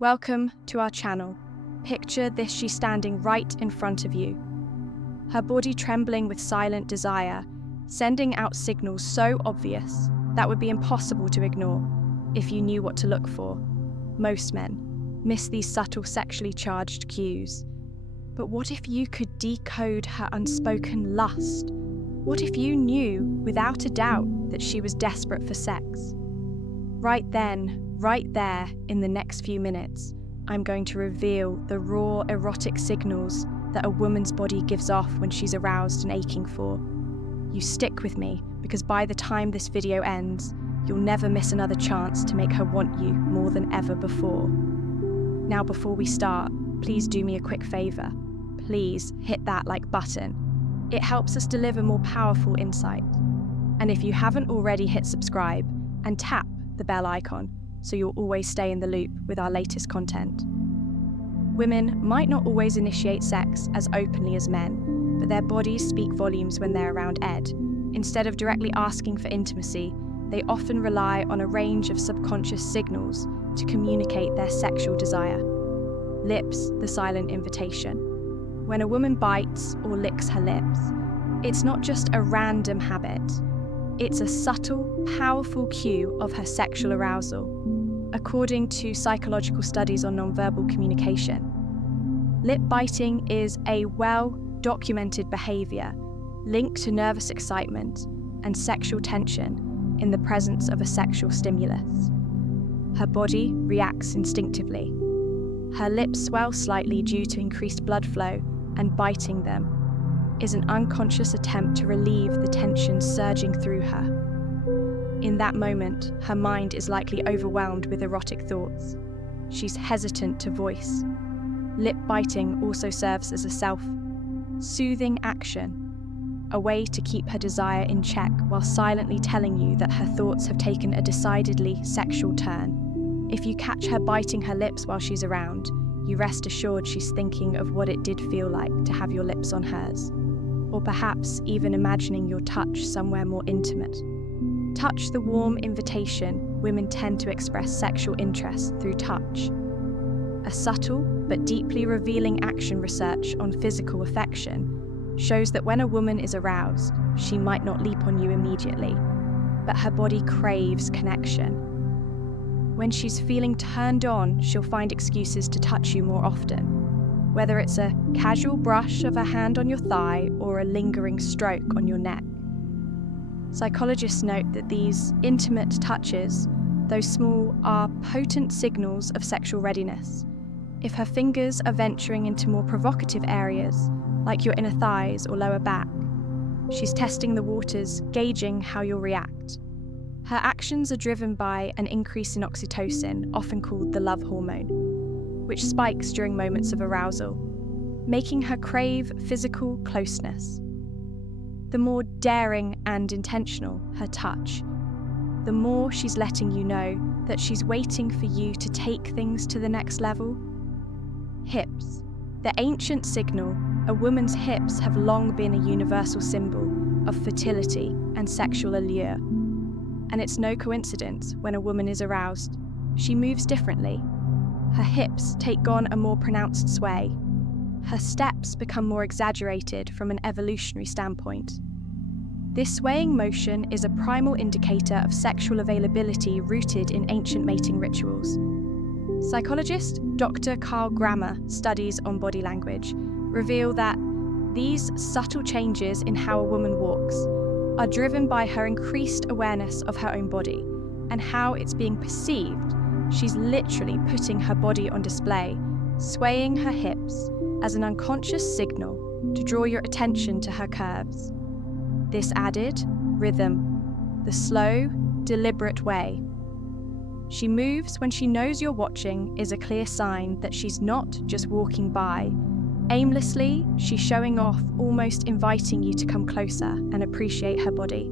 Welcome to our channel. Picture this: she's standing right in front of you. Her body trembling with silent desire, sending out signals so obvious that would be impossible to ignore if you knew what to look for. Most men miss these subtle sexually charged cues. But what if you could decode her unspoken lust? What if you knew without a doubt that she was desperate for sex? Right then, right there, in the next few minutes, I'm going to reveal the raw, erotic signals that a woman's body gives off when she's aroused and aching for. You stick with me, because by the time this video ends, you'll never miss another chance to make her want you more than ever before. Now, before we start, please do me a quick favor. Please hit that like button. It helps us deliver more powerful insight. And if you haven't already, hit subscribe and tap the bell icon so you'll always stay in the loop with our latest content. Women might not always initiate sex as openly as men, but their bodies speak volumes when they're around Ed. Instead of directly asking for intimacy, they often rely on a range of subconscious signals to communicate their sexual desire. Lips, the silent invitation. When a woman bites or licks her lips, it's not just a random habit. It's a subtle, powerful cue of her sexual arousal. According to psychological studies on nonverbal communication, lip biting is a well-documented behavior linked to nervous excitement and sexual tension in the presence of a sexual stimulus. Her body reacts instinctively. Her lips swell slightly due to increased blood flow, and biting them is an unconscious attempt to relieve the tension surging through her. In that moment, her mind is likely overwhelmed with erotic thoughts. She's hesitant to voice. Lip biting also serves as a self-soothing action, a way to keep her desire in check while silently telling you that her thoughts have taken a decidedly sexual turn. If you catch her biting her lips while she's around, you rest assured she's thinking of what it did feel like to have your lips on hers, or perhaps even imagining your touch somewhere more intimate. Touch, the warm invitation women tend to express sexual interest through touch. A subtle but deeply revealing action. Research on physical affection shows that when a woman is aroused, she might not leap on you immediately, but her body craves connection. When she's feeling turned on, she'll find excuses to touch you more often, whether it's a casual brush of a hand on your thigh or a lingering stroke on your neck. Psychologists note that these intimate touches, though small, are potent signals of sexual readiness. If her fingers are venturing into more provocative areas, like your inner thighs or lower back, she's testing the waters, gauging how you'll react. Her actions are driven by an increase in oxytocin, often called the love hormone, which spikes during moments of arousal, making her crave physical closeness. The more daring and intentional her touch, the more she's letting you know that she's waiting for you to take things to the next level. Hips. The ancient signal, a woman's hips have long been a universal symbol of fertility and sexual allure. And it's no coincidence when a woman is aroused, she moves differently. Her hips take on a more pronounced sway. Her steps become more exaggerated from an evolutionary standpoint. This swaying motion is a primal indicator of sexual availability rooted in ancient mating rituals. Psychologist Dr. Carl Grammer studies on body language reveal that these subtle changes in how a woman walks are driven by her increased awareness of her own body and how it's being perceived. She's literally putting her body on display, swaying her hips as an unconscious signal to draw your attention to her curves. This added rhythm, the slow, deliberate way she moves when she knows you're watching, is a clear sign that she's not just walking by. Aimlessly, she's showing off, almost inviting you to come closer and appreciate her body.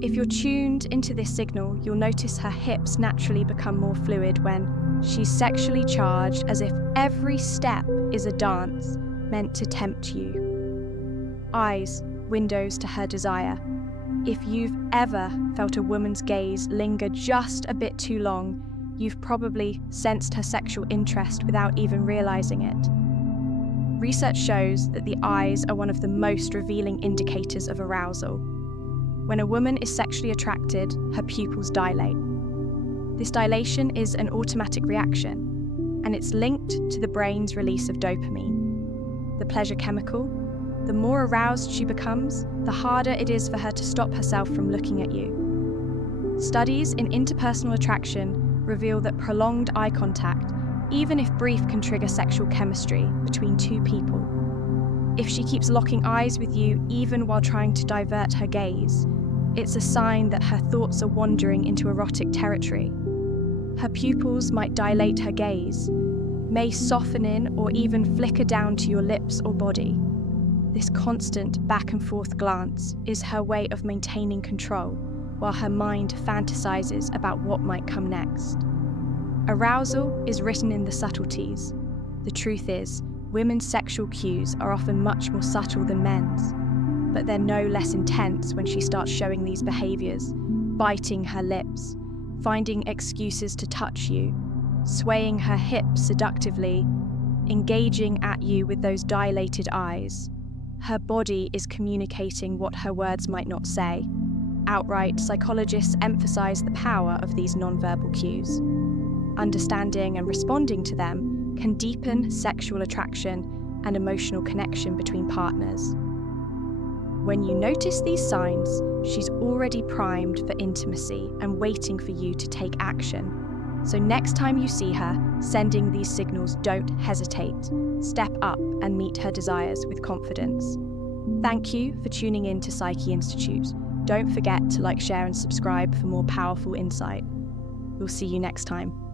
If you're tuned into this signal, you'll notice her hips naturally become more fluid when she's sexually charged, as if every step is a dance meant to tempt you. Eyes, windows to her desire. If you've ever felt a woman's gaze linger just a bit too long, you've probably sensed her sexual interest without even realizing it. Research shows that the eyes are one of the most revealing indicators of arousal. When a woman is sexually attracted, her pupils dilate. This dilation is an automatic reaction, and it's linked to the brain's release of dopamine, the pleasure chemical. The more aroused she becomes, the harder it is for her to stop herself from looking at you. Studies in interpersonal attraction reveal that prolonged eye contact, even if brief, can trigger sexual chemistry between two people. If she keeps locking eyes with you even while trying to divert her gaze, it's a sign that her thoughts are wandering into erotic territory. Her pupils might dilate her gaze, may soften in or even flicker down to your lips or body. This constant back and forth glance is her way of maintaining control, while her mind fantasizes about what might come next. Arousal is written in the subtleties. The truth is, women's sexual cues are often much more subtle than men's, but they're no less intense when she starts showing these behaviors, biting her lips, finding excuses to touch you, swaying her hips seductively, engaging at you with those dilated eyes. Her body is communicating what her words might not say. Outright, psychologists emphasize the power of these nonverbal cues. Understanding and responding to them can deepen sexual attraction and emotional connection between partners. When you notice these signs, she's already primed for intimacy and waiting for you to take action. So next time you see her sending these signals, don't hesitate. Step up and meet her desires with confidence. Thank you for tuning in to Psyche Institute. Don't forget to like, share, and subscribe for more powerful insight. We'll see you next time.